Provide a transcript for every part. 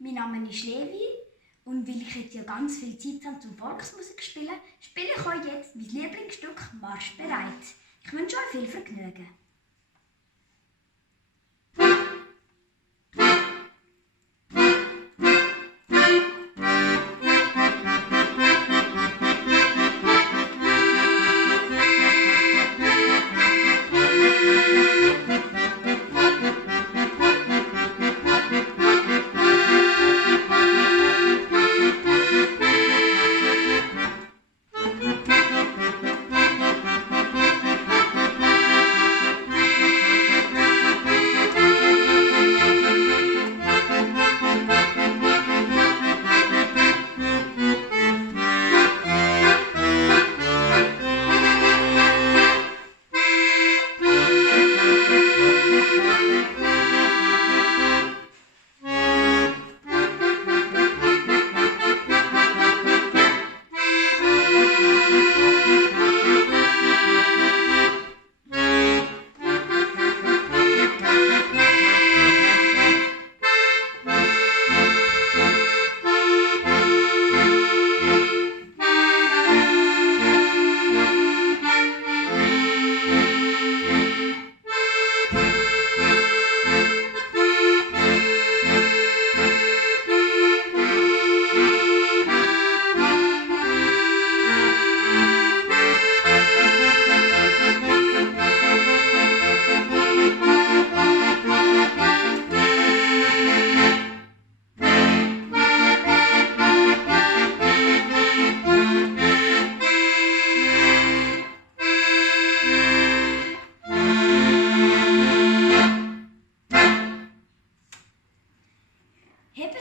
Mein Name ist Levi und weil ich jetzt ja ganz viel Zeit habe zum Volksmusik spielen, spiele ich euch jetzt mein Lieblingsstück «Marsch bereit». Ich wünsche euch viel Vergnügen.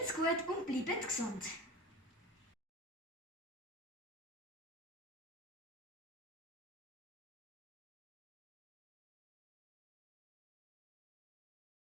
Habt's gut und bleibt gesund.